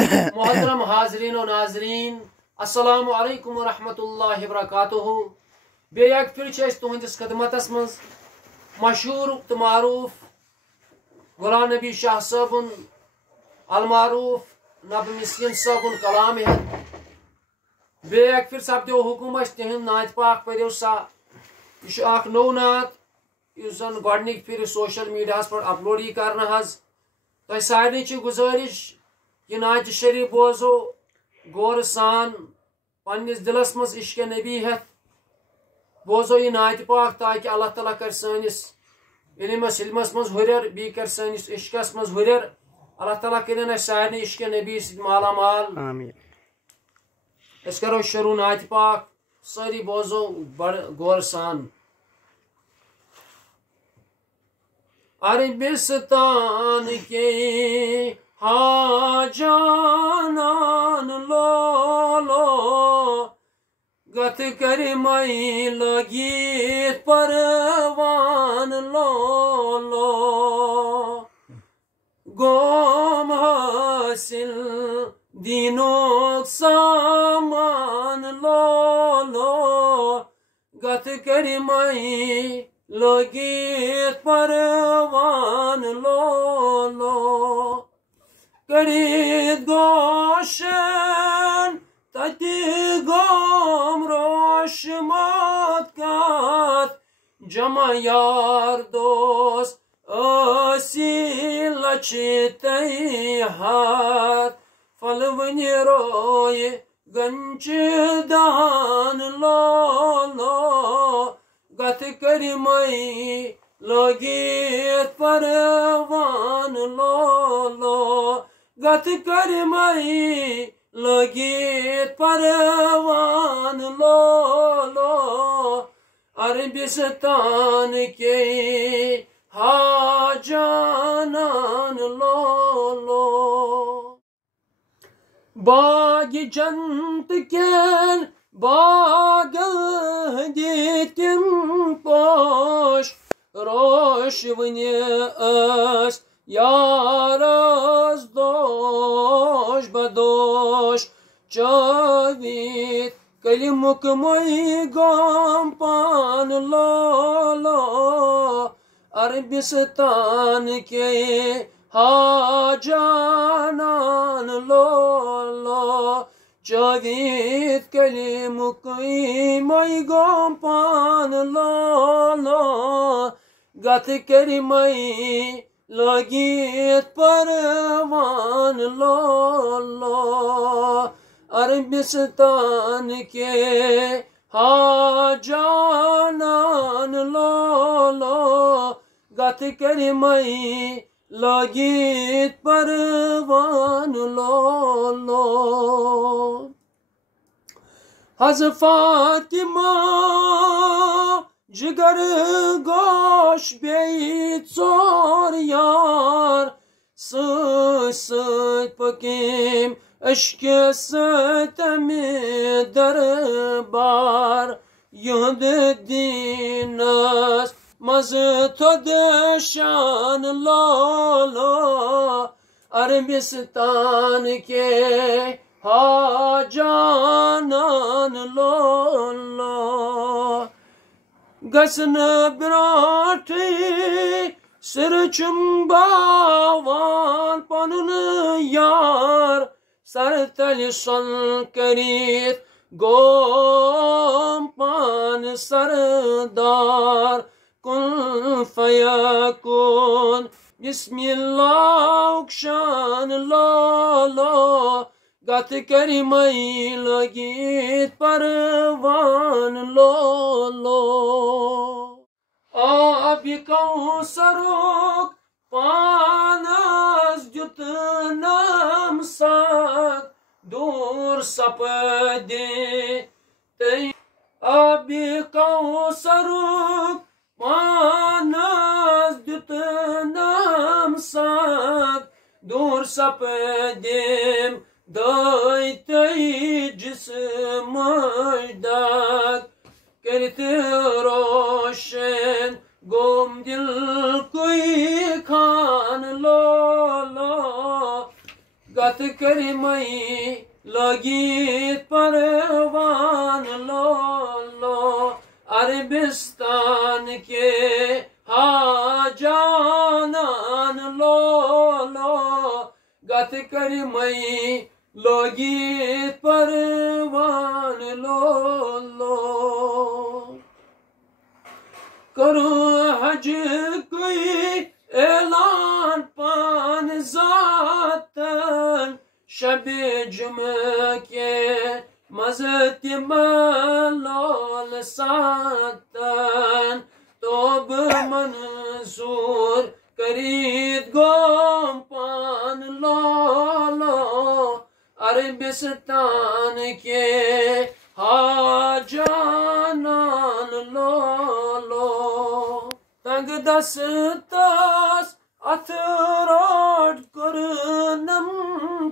मोहतरम हाजरीन और नाजरीन, अस्सलामु अलैकुम व रहमतुल्लाहि व बरकातुहू। बेयक फिर तुहंदिस खदमतस मज मशहूर तो मारूफ गुलाम नबी शाह साहबन अलमारूफ नब मिस्किन साहबन कलाम है। बेयक फिर सपदो हुकुम तिहद नात पाक परो सा। यह नौ नात जन गॉडनिक फिर सोशल मीडिया पर अपलोड कर तो सारे गुजारिश यह नात शरीफ बोजो गौर सान पन्निस दिलस मज इश्क नबी है बोजो यह नात पाक ताकि अल्लाह ताला कर सनिस इल्मस इल्मस मज हुरर बी कर सनिस इश्कस मज हुरर। अल्लाह ताला करें सारे इश्क नबी माला माल आमीन। अस करो शुरू नात पाक सारी बोजो बड़ गौर सान। अरबिस्तान के हाजानान लो लो गत कर मई लगी परवान लो लो गोम हासिल दीनों सामान लो लो गत कर मई लगी परवान लो लो करीद गोशन तति गोम रोश मत कात जमा यार दोस्त असी लचित हाथ फलवन रोय गंच दान लो लो गत कर मई लगी परवान लो लो गत कर मई लगी परवान लो लो अरबिस्तान के हाजानान लो लो बाग जंत के बाग दितिम पोश रोश वनियस यारस दोश बदोश चवित कलिमुक मोई गम पान लो लो अरबिस्तान के हाजानान लो लो चवित कलिमुक मोई गम पान लो लो गत कर मई लगी परवान लो लो अरबिस्तान के हाजानान लो लो गत कर मई लगी परवान लो लो हज़ फातिमा जिगर गोश बेई चोर यार सत पकीम अश्क सतमे दरबार युद दीनस मज थोद शान लो लो अरबिस्तान के हाजानान लो लो गसन ब्राठ सिर चुम्बावान पनुन यार सर तल सन करीत गोम पान सरदार कुन फयकुन बिस्मिल्लाह शान लो लो गत कर मई लगी परवान लो लो आब कौसरुक पानस जुत नाम साग दूर सपदे आब कौसरुक पानस जुत नाम साग दूर सपदेम दायत जिस्म दाग करत रोशन गोम दिल कोई खान लो लो गत गत करी मई लगीत परवान लो लो अरबिस्तान के हाजानान लो लो गत करी मई लगीत परवान लो लो करो हज कोई ऐलान पान जातन शबे जुमे के मज़त मलोल सातन तोब मंसूर करीद गोम पान लो अरबिस्तान के हाजानान लो तंग दस्तास अथरोड करनम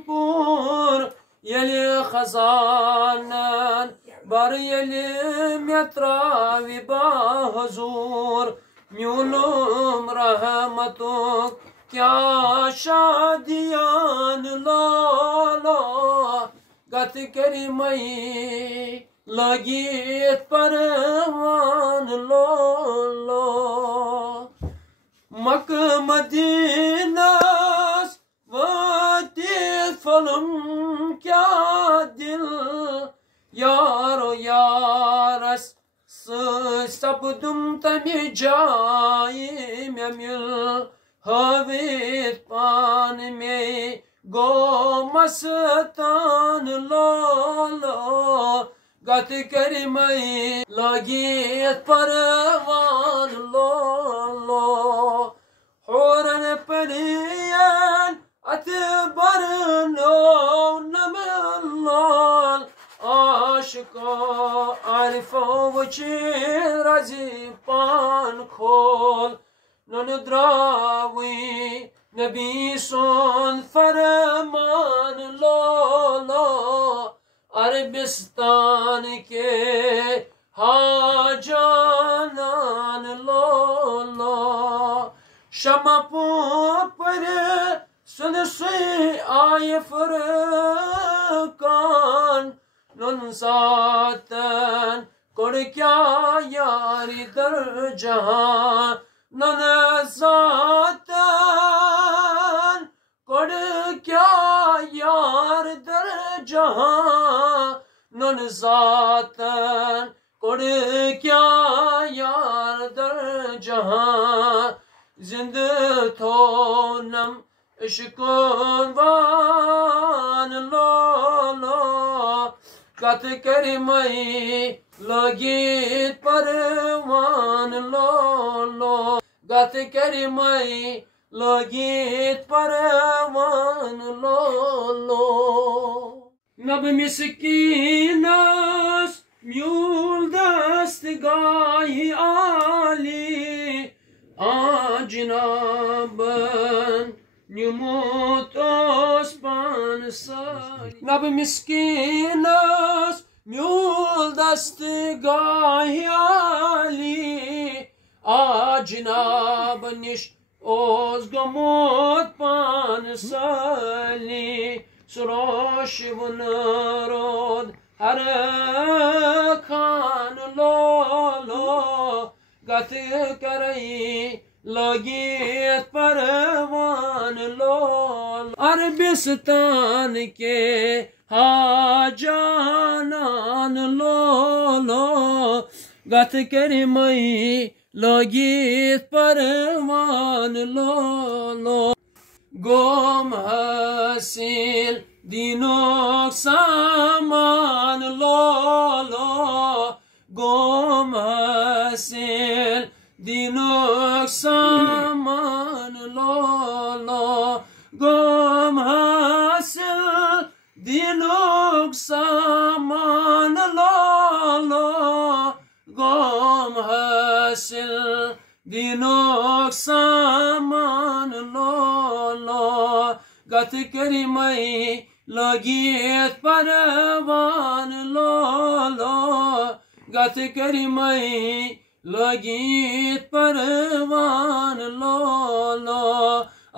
पूर यले खजानन बर यले मेत्रावि बाहजूर म्यूलुम रहमतुक क्या शादियान लो गत करी मई लगीत परवान लो मक मदीनास वातित फलम क्या दिल यारो यारस सपदुम तमि जाई में मिल हवेत पान में गो मस्तान लो गत करी मई लगीत परवान लो होरन परियन अतबर नो नमल आशिको आरिफो वची रजी पान खोल नन द्रावी नबी सोन फरमान लो अरबिस्तान के हाजानान लो शमा पर सुन सुई आय फरकान नुन सातन कोड़ क्या यारी दर जहां नन सातन कोड़ क्या यार दर जहां नन सातन कोड़ क्या यार दर जहां जिंद थोनम इश्कोन वान लो गत करी मई लगीत परवान लो गत करी मई लगीत परवान लो नब मिस्कीनस म्यूल दस्त गाही आली जनाबन नुमोtos pan sali nab miskinas mule दस्त गाही आली जनाब निश ओस गमोत पान साली सुरोश वनरोद हर खान लो गत करई लगीत परवान लो अरबिस्तान के हाजानान लो गत करी मई लगीत परवान लो गोम हसील दिनों सामान लो गोम हसील दिनों सामान लो गोम हसील दिनों सामान लो गोम हसील दिनों सामान लो गत करी मई लगीत परवान लो गत करी मई लगीत परवान लो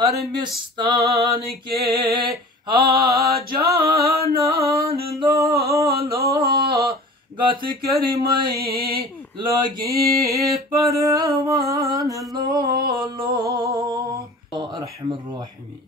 अरबिस्तान के आजानान लो लो गत कर मई लगी परवान लो लो। अर्हमर राहिमीन।